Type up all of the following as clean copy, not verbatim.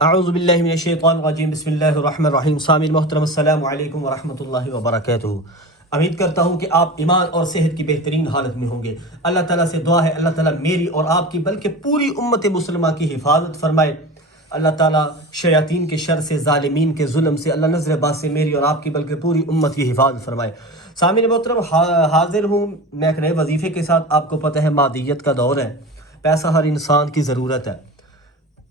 اعوذ باللہ من الشیطان الرجیم، بسم اللہ الرحمن الرحیم۔ سامعین محترم، السلام علیکم ورحمۃ اللہ وبرکاتہ۔ امید کرتا ہوں کہ آپ ایمان اور صحت کی بہترین حالت میں ہوں گے۔ اللہ تعالیٰ سے دعا ہے اللہ تعالیٰ میری اور آپ کی بلکہ پوری امت مسلمہ کی حفاظت فرمائے۔ اللہ تعالیٰ شیاطین کے شر سے، ظالمین کے ظلم سے، اللہ نظر باز سے میری اور آپ کی بلکہ پوری امت کی حفاظت فرمائے۔ سامعین محترم، حاضر ہوں میں ایک نئے وظیفے کے ساتھ۔ آپ کو پتہ ہے مادیت کا دور ہے، پیسہ ہر انسان کی ضرورت ہے،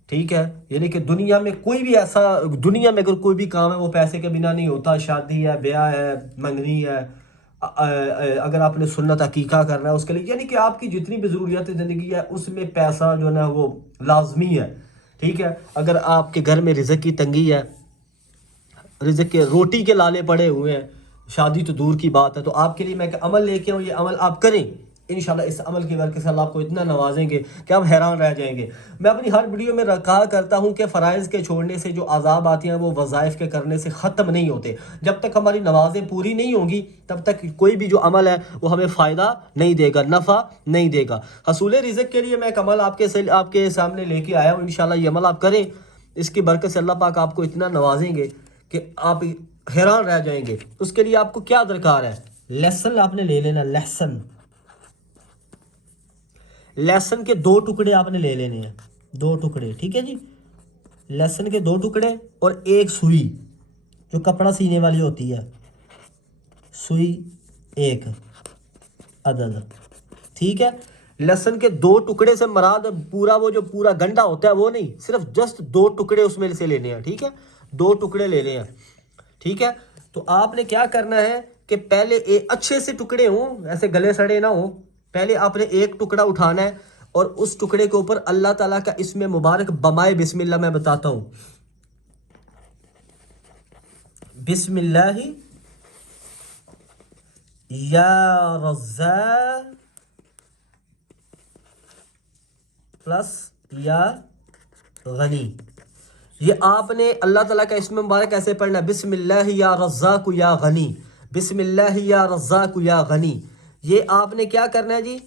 ٹھیک ہے؟ یعنی کہ دنیا میں کوئی بھی ایسا، دنیا میں اگر کوئی بھی کام ہے وہ پیسے کے بنا نہیں ہوتا۔ شادی ہے، بیاہ ہے، منگنی ہے، اگر آپ نے سنت عقیقہ کرنا ہے اس کے لیے، یعنی کہ آپ کی جتنی بھی ضروریات زندگی ہے اس میں پیسہ جو ہے نا وہ لازمی ہے، ٹھیک ہے؟ اگر آپ کے گھر میں رزق کی تنگی ہے، رزق کے روٹی کے لالے پڑے ہوئے ہیں، شادی تو دور کی بات ہے، تو آپ کے لیے میں ایک عمل لے کے آؤں، یہ عمل آپ کریں انشاءاللہ۔ اس عمل کی برکت سے اللہ آپ کو اتنا نوازیں گے کہ آپ حیران رہ جائیں گے۔ میں اپنی ہر ویڈیو میں کہا کرتا ہوں کہ فرائض کے چھوڑنے سے جو عذاب آتی ہیں وہ وظائف کے کرنے سے ختم نہیں ہوتے۔ جب تک ہماری نمازیں پوری نہیں ہوں گی تب تک کوئی بھی جو عمل ہے وہ ہمیں فائدہ نہیں دے گا، نفع نہیں دے گا۔ حصول رزق کے لیے میں ایک عمل آپ کے سامنے لے کے آیا ہوں، انشاءاللہ یہ عمل آپ کریں، اس کی برکت سے اللہ پاک آپ کو اتنا نوازیں گے کہ آپ حیران رہ جائیں گے۔ اس کے لیے آپ کو کیا درکار ہے؟ لہسن آپ نے لے لینا، لہسن کے 2 ٹکڑے آپ نے لے لینے ہیں، 2 ٹکڑے، ٹھیک ہے جی؟ لہسن کے 2 ٹکڑے اور ایک سوئی جو کپڑا سینے والی ہوتی ہے، سوئی ایک عدد، ٹھیک ہے؟ لہسن کے 2 ٹکڑے سے مراد پورا وہ جو پورا گنڈا ہوتا ہے وہ نہیں، صرف جسٹ 2 ٹکڑے اس میں سے لینے ہیں، ٹھیک ہے؟ 2 ٹکڑے لینے ہیں، ٹھیک ہے؟ تو آپ نے کیا کرنا ہے کہ پہلے اچھے سے ٹکڑے ہوں، ایسے گلے سڑے نہ ہوں، پہلے آپ نے ایک ٹکڑا اٹھانا ہے اور اس ٹکڑے کے اوپر اللہ تعالیٰ کا اسم مبارک بمائے بسم اللہ میں بتاتا ہوں، بسم اللہ یا رزاق پلس یا غنی۔ یہ آپ نے اللہ تعالیٰ کا اسم مبارک ایسے پڑھنا ہے، بسم اللہ یا رزاق یا غنی، بسم اللہ یا رزاق یا غنی۔ یہ آپ نے کیا کرنا ہے جی؟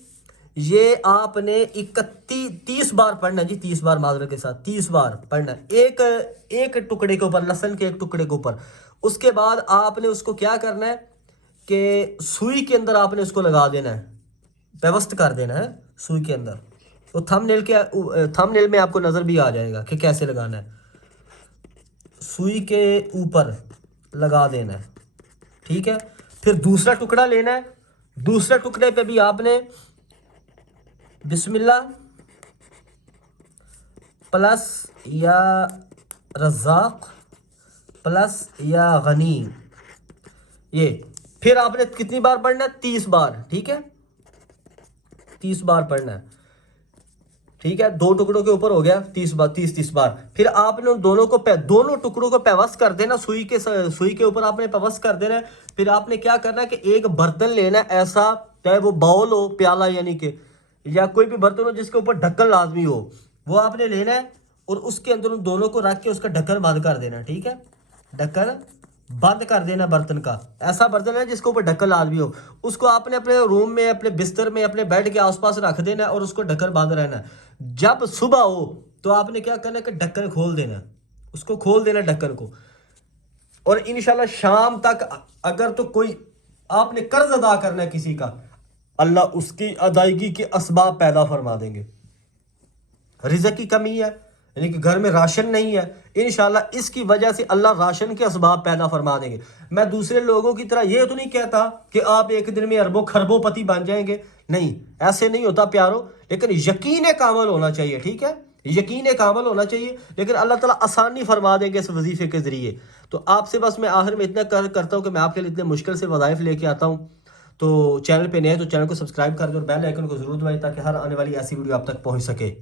یہ آپ نے 30 بار پڑھنا ہے جی، 30 بار معذرت کے ساتھ 30 بار پڑھنا ہے ایک ٹکڑے کے اوپر، لہسن کے ایک ٹکڑے کے اوپر۔ اس کے بعد آپ نے اس کو کیا کرنا ہے کہ سوئی کے اندر آپ نے اس کو لگا دینا ہے، پیوست کر دینا ہے سوئی کے اندر۔ تو تھم نیل میں آپ کو نظر بھی آ جائے گا کہ کیسے لگانا ہے۔ سوئی کے اوپر لگا دینا ہے، ٹھیک ہے؟ پھر دوسرا ٹکڑا لینا ہے، دوسرے ٹکڑے پہ بھی آپ نے بسم اللہ پلس یا رزاق پلس یا غنی، یہ پھر آپ نے کتنی بار پڑھنا ہے؟ 30 بار، ٹھیک ہے؟ 30 بار پڑھنا ہے، ٹھیک ہے؟ 2 ٹکڑوں کے اوپر ہو گیا 30 بار۔ پھر آپ نے دونوں ٹکڑوں کو پیوست کر دینا، سوئی کے اوپر آپ نے پیوست کر دینا ہے۔ پھر آپ نے کیا کرنا ہے کہ ایک برتن لینا ہے ایسا، چاہے وہ باؤل ہو، پیالہ یعنی کہ، یا کوئی بھی برتن ہو جس کے اوپر ڈھکن لازمی ہو، وہ آپ نے لینا ہے اور اس کے اندر ان دونوں کو رکھ کے اس کا ڈھکن بند کر دینا، ٹھیک ہے؟ ڈھکن بند کر دینا برتن کا، ایسا برتن ہے جس کے اوپر ڈھکن لازمی ہو، اس کو آپ نے اپنے روم میں، اپنے بستر میں، اپنے بیڈ کے آس پاس رکھ دینا ہے اور اس کو ڈھکن بند رہنا ہے۔ جب صبح ہو تو آپ نے کیا کرنا ہے کہ ڈھکن کھول دینا ہے، اس کو کھول دینا ڈھکن کو، اور انشاءاللہ شام تک اگر تو کوئی آپ نے قرض ادا کرنا ہے کسی کا، اللہ اس کی ادائیگی کے اسباب پیدا فرما دیں گے۔ رزق کی کمی ہے یعنی کہ گھر میں راشن نہیں ہے، انشاءاللہ اس کی وجہ سے اللہ راشن کے اسباب پیدا فرما دیں گے۔ میں دوسرے لوگوں کی طرح یہ تو نہیں کہتا کہ آپ ایک دن میں اربوں خربوں پتی بن جائیں گے، نہیں، ایسے نہیں ہوتا پیارو، لیکن یقین کامل ہونا چاہیے، ٹھیک ہے؟ یقین کامل ہونا چاہیے، لیکن اللہ تعالیٰ آسانی فرما دیں گے اس وظیفے کے ذریعے۔ تو آپ سے بس میں آخر میں اتنا کرتا ہوں کہ میں آپ کے لیے اتنے مشکل سے وظائف لے کے آتا ہوں، تو چینل پہ نئے تو چینل کو سبسکرائب کر دیں اور بیل آئیکن کو ضرور دبائیں تاکہ ہر آنے والی ایسی ویڈیو آپ تک پہنچ سکے۔